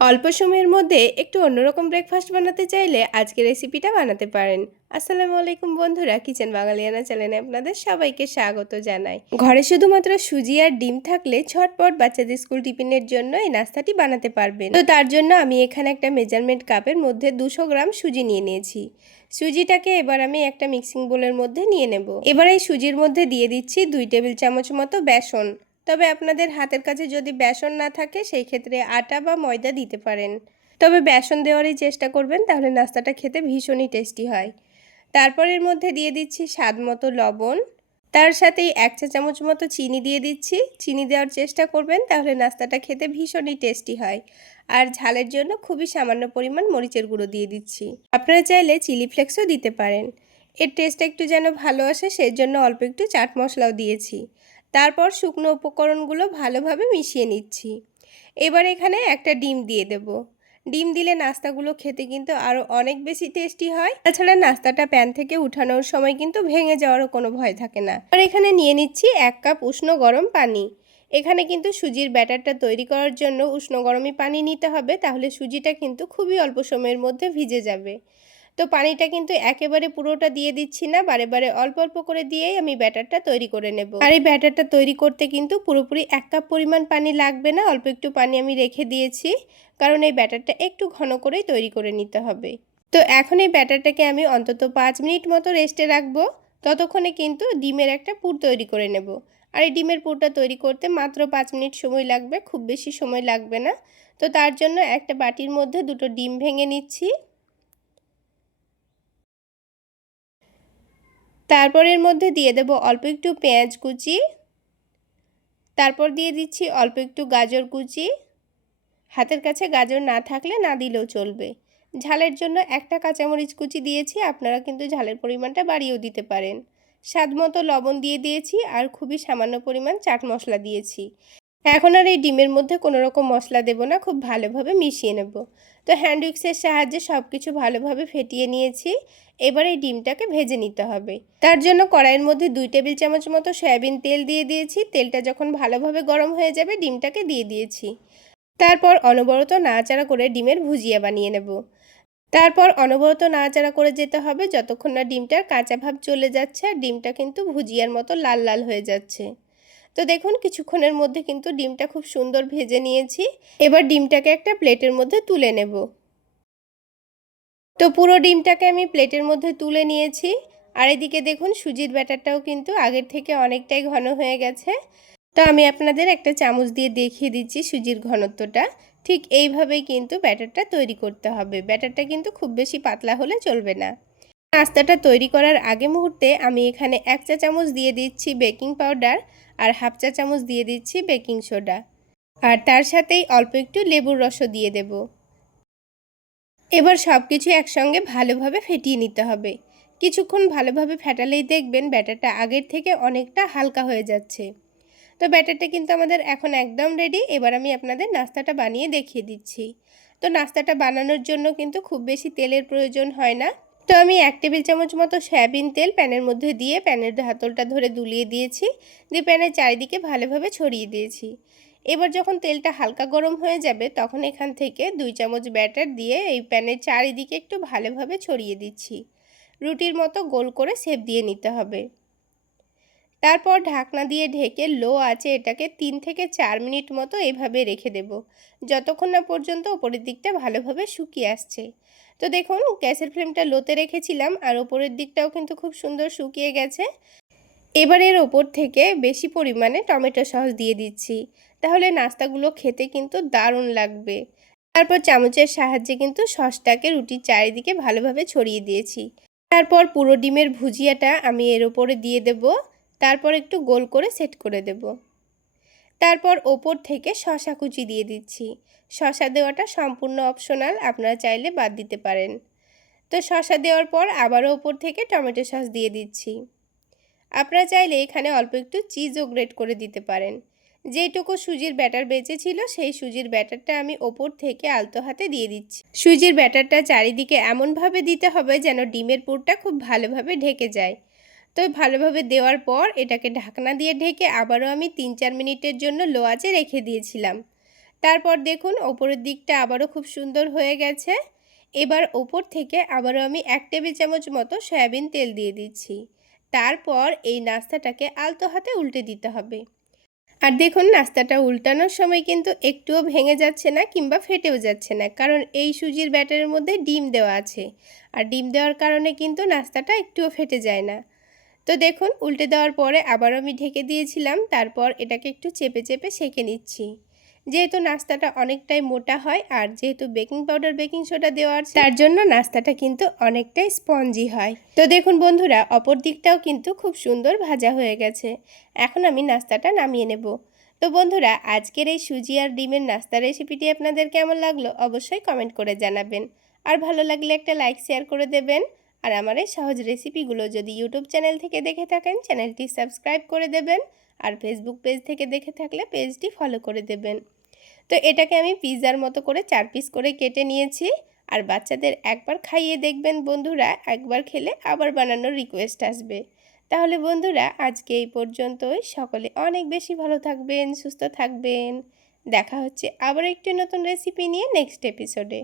অল্প সময়ের মধ্যে একটু অন্যরকম ব্রেকফাস্ট বানাতে চাইলে আজকের রেসিপিটা বানাতে পারেন। আসসালামু আলাইকুম বন্ধুরা, কিচেন বাঙালিয়ানা চ্যানেলে আপনাদের সবাইকে স্বাগত জানাই। ঘরে শুধুমাত্র সুজি আর ডিম থাকলে ঝটপট বাচ্চাদের স্কুল টিফিনের জন্য এই নাস্তাটি বানাতে পারবেন। তো তার জন্য আমি এখানে একটা মেজারমেন্ট কাপের মধ্যে 200 গ্রাম সুজি নিয়ে নিয়েছি। সুজিটাকে এবার আমি একটা মিক্সিং বোলের মধ্যে নিয়ে নেব। এবার এই সুজির মধ্যে দিয়ে দিচ্ছি 2 টেবিল চামচ মতো বেসন। তবে আপনাদের হাতের কাছে যদি বেসন না থাকে সেই ক্ষেত্রে আটা বা ময়দা দিতে পারেন। তবে বেসন দেওয়ারই চেষ্টা করবেন, তাহলে নাস্তাটা খেতে ভীষণই টেস্টি হয়। তারপর এর মধ্যে দিয়ে দিচ্ছি স্বাদ মতো লবণ, তার সাথেই 1 চা চামচ মতো চিনি দিয়ে দিচ্ছি। চিনি দেওয়ার চেষ্টা করবেন, তাহলে নাস্তাটা খেতে ভীষণই টেস্টি হয়। আর ঝালের জন্য খুবই সামান্য পরিমাণ মরিচের গুঁড়ো দিয়ে দিচ্ছি। আপনারা চাইলে চিলি ফ্লেক্সও দিতে পারেন। এর টেস্টটা একটু যেন ভালো আসে সেই জন্য অল্প একটু চাট মশলাও দিয়েছি। তারপর শুকনো উপকরণগুলো ভালোভাবে মিশিয়ে নিচ্ছি। এবার এখানে একটা ডিম দিয়ে দেব। ডিম দিলে নাস্তাগুলো খেতে কিন্তু আরও অনেক বেশি টেস্টি হয়। তাছাড়া নাস্তাটা প্যান থেকে উঠানোর সময় কিন্তু ভেঙে যাওয়ারও কোনো ভয় থাকে না। আর এখানে নিয়ে নিচ্ছি 1 কাপ উষ্ণ গরম পানি। এখানে কিন্তু সুজির ব্যাটারটা তৈরি করার জন্য উষ্ণ গরমই পানি নিতে হবে, তাহলে সুজিটা কিন্তু খুবই অল্প সময়ের মধ্যে ভিজে যাবে। তো পানিটা কিন্তু একেবারে পুরোটা দিয়ে দিচ্ছি না, বারে বারে অল্প অল্প করে দিয়েই আমি ব্যাটারটা তৈরি করে নেব। আর এই ব্যাটারটা তৈরি করতে কিন্তু পুরোপুরি 1 কাপ পরিমাণ পানি লাগবে না, অল্প একটু পানি আমি রেখে দিয়েছি, কারণ এই ব্যাটারটা একটু ঘন করেই তৈরি করে নিতে হবে। তো এখন এই ব্যাটারটাকে আমি অন্তত 5 মিনিট মতো রেস্টে রাখবো। ততক্ষণে কিন্তু ডিমের একটা পুর তৈরি করে নেব। আর এই ডিমের পুরটা তৈরি করতে মাত্র 5 মিনিট সময় লাগবে, খুব বেশি সময় লাগবে না। তো তার জন্য একটা বাটির মধ্যে 2টো ডিম ভেঙে নিচ্ছি। তারপর এর মধ্যে দিয়ে দেব অল্প একটু পেঁয়াজ কুচি, তারপর দিয়ে দিচ্ছি অল্প একটু গাজর কুচি। হাতের কাছে গাজর না থাকলে না দিলেও চলবে। ঝালের জন্য একটা কাঁচামরিচ কুচি দিয়েছি, আপনারা কিন্তু ঝালের পরিমাণটা বাড়িয়েও দিতে পারেন। স্বাদ মতো লবণ দিয়ে দিয়েছি আর খুবই সামান্য পরিমাণ চাট মশলা দিয়েছি। এখন আর এই ডিমের মধ্যে কোনো রকম মশলা দেব না, খুব ভালোভাবে মিশিয়ে নেব। তো হ্যান্ড উইক্সের সাহায্যে সব কিছু ভালোভাবে ফেটিয়ে নিয়েছি। এবার এই ডিমটাকে ভেজে নিতে হবে। তার জন্য কড়াইয়ের মধ্যে 2 টেবিল চামচ মতো সয়াবিন তেল দিয়ে দিয়েছি। তেলটা যখন ভালোভাবে গরম হয়ে যাবে ডিমটাকে দিয়ে দিয়েছি। তারপর অনবরত নাড়াচাড়া করে ডিমের ভুজিয়া বানিয়ে নেব। তারপর অনবরত নাড়াচাড়া করে যেতে হবে যতক্ষণ না ডিমটার কাঁচা ভাব চলে যাচ্ছে আর ডিমটা কিন্তু ভুজিয়ার মতো লাল লাল হয়ে যাচ্ছে। তো দেখুন কিছুক্ষণের মধ্যে কিন্তু ডিমটা খুব সুন্দর ভেজে নিয়েছি। এবার ডিমটাকে একটা প্লেটের মধ্যে তুলে নেব। তো পুরো ডিমটাকে আমি প্লেটের মধ্যে তুলে নিয়েছি। আর এদিকে দেখুন সুজির ব্যাটারটাও কিন্তু আগের থেকে অনেকটাই ঘন হয়ে গেছে। তো আমি আপনাদের একটা চামচ দিয়ে দেখিয়ে দিচ্ছি সুজির ঘনত্বটা। ঠিক এইভাবেই কিন্তু ব্যাটারটা তৈরি করতে হবে। ব্যাটারটা কিন্তু খুব বেশি পাতলা হলে চলবে না। নাস্তাটা তৈরি করার আগে মুহূর্তে আমি এখানে 1 চা চামচ দিয়ে দিচ্ছি বেকিং পাউডার আর হাফ চা চামচ দিয়ে দিচ্ছি বেকিং সোডা। আর তার সাথেই অল্প একটু লেবুর রসও দিয়ে দেব। এবার সব কিছু একসঙ্গে ভালোভাবে ফেটিয়ে নিতে হবে। কিছুক্ষণ ভালোভাবে ফেটালেই দেখবেন ব্যাটারটা আগের থেকে অনেকটা হালকা হয়ে যাচ্ছে। তো ব্যাটারটা কিন্তু আমাদের এখন একদম রেডি। এবার আমি আপনাদের নাস্তাটা বানিয়ে দেখিয়ে দিচ্ছি। তো নাস্তাটা বানানোর জন্য কিন্তু খুব বেশি তেলের প্রয়োজন হয় না। তো আমি 1 টেবিল চামচ মতো সয়াবিন তেল প্যানের মধ্যে দিয়ে প্যানের হাতলটা ধরে দুলিয়ে দিয়েছি, দিয়ে প্যানের চারিদিকে ভালোভাবে ছড়িয়ে দিয়েছি। এবার যখন তেলটা হালকা গরম হয়ে যাবে তখন এখান থেকে 2 চামচ ব্যাটার দিয়ে এই প্যানের চারিদিকে একটু ভালোভাবে ছড়িয়ে দিচ্ছি। রুটির মতো গোল করে শেপ দিয়ে নিতে হবে। তারপর ঢাকনা দিয়ে ঢেকে লো আঁচে এটাকে 3 থেকে 4 মিনিট মতো এভাবে রেখে দেব, যতক্ষণ না পর্যন্ত উপরের দিকটা ভালোভাবে শুকিয়ে আসছে। তো দেখুন গ্যাসের ফ্লেমটা লোতে রেখেছিলাম আর উপরের দিকটাও কিন্তু খুব সুন্দর শুকিয়ে গেছে। এবার এর ওপর থেকে বেশি পরিমাণে টমেটো সস দিয়ে দিচ্ছি, তাহলে নাস্তাগুলো খেতে কিন্তু দারুণ লাগবে। তারপর চামচের সাহায্যে কিন্তু সসটাকে রুটির চারিদিকে ভালোভাবে ছড়িয়ে দিয়েছি। তারপর পুরো ডিমের ভুজিয়াটা আমি এর ওপরে দিয়ে দেব। তারপর একটু গোল করে সেট করে দেব। তারপর ওপর থেকে শসা কুচি দিয়ে দিচ্ছি। শসা দেওয়াটা সম্পূর্ণ অপশনাল, আপনারা চাইলে বাদ দিতে পারেন। তো শসা দেওয়ার পর আবারও ওপর থেকে টমেটো সস দিয়ে দিচ্ছি। আপনারা চাইলে এখানে অল্প একটু চিজও গ্রেট করে দিতে পারেন। যেইটুকু সুজির ব্যাটার বেঁচে ছিল সেই সুজির ব্যাটারটা আমি ওপর থেকে আলতো হাতে দিয়ে দিচ্ছি। সুজির ব্যাটারটা চারিদিকে এমনভাবে দিতে হবে যেন ডিমের পুরটা খুব ভালোভাবে ঢেকে যায়। তো ভালোভাবে দেওয়ার পর এটাকে ঢাকনা দিয়ে ঢেকে আবারও আমি 3-4 মিনিটের জন্য লো আঁচে রেখে দিয়েছিলাম। তারপর দেখুন ওপরের দিকটা আবারও খুব সুন্দর হয়ে গেছে। এবার ওপর থেকে আবারও আমি 1 টেবিল চামচ মতো সয়াবিন তেল দিয়ে দিচ্ছি। তারপর এই নাস্তাটাকে আলতো হাতে উল্টে দিতে হবে। আর দেখুন নাস্তাটা উল্টানোর সময় কিন্তু একটুও ভেঙে যাচ্ছে না কিংবা ফেটেও যাচ্ছে না, কারণ এই সুজির ব্যাটারের মধ্যে ডিম দেওয়া আছে। আর ডিম দেওয়ার কারণে কিন্তু নাস্তাটা একটুও ফেটে যায় না। তো দেখুন উল্টে দেওয়ার পরে আবারও আমি ঢেকে দিয়েছিলাম। তারপর এটাকে একটু চেপে চেপে সেঁকে নিচ্ছি। যেহেতু নাস্তাটা অনেকটাই মোটা হয় আর যেহেতু বেকিং পাউডার বেকিং সোডা দেওয়া আছে, তার জন্য নাস্তাটা কিন্তু অনেকটাই স্পঞ্জি হয়। তো দেখুন বন্ধুরা, অপর দিকটাও কিন্তু খুব সুন্দর ভাজা হয়ে গেছে। এখন আমি নাস্তাটা নামিয়ে নেব। তো বন্ধুরা, আজকের এই সুজি আর ডিমের নাস্তা রেসিপিটি আপনাদের কেমন লাগলো অবশ্যই কমেন্ট করে জানাবেন। আর ভালো লাগলে একটা লাইক শেয়ার করে দেবেন। আর আমার এই সহজ রেসিপিগুলো যদি ইউটিউব চ্যানেল থেকে দেখে থাকেন চ্যানেলটি সাবস্ক্রাইব করে দেবেন। আর ফেসবুক পেজ থেকে দেখে থাকলে পেজটি ফলো করে দেবেন। তো এটাকে আমি পিৎজার মতো করে 4 পিস করে কেটে নিয়েছি। আর বাচ্চাদের একবার খাইয়ে দেখবেন বন্ধুরা, একবার খেলে আবার বানানোর রিকোয়েস্ট আসবে। তাহলে বন্ধুরা, আজকে এই পর্যন্তই। সকলে অনেক বেশি ভালো থাকবেন, সুস্থ থাকবেন। দেখা হচ্ছে আবার একটি নতুন রেসিপি নিয়ে নেক্সট এপিসোডে।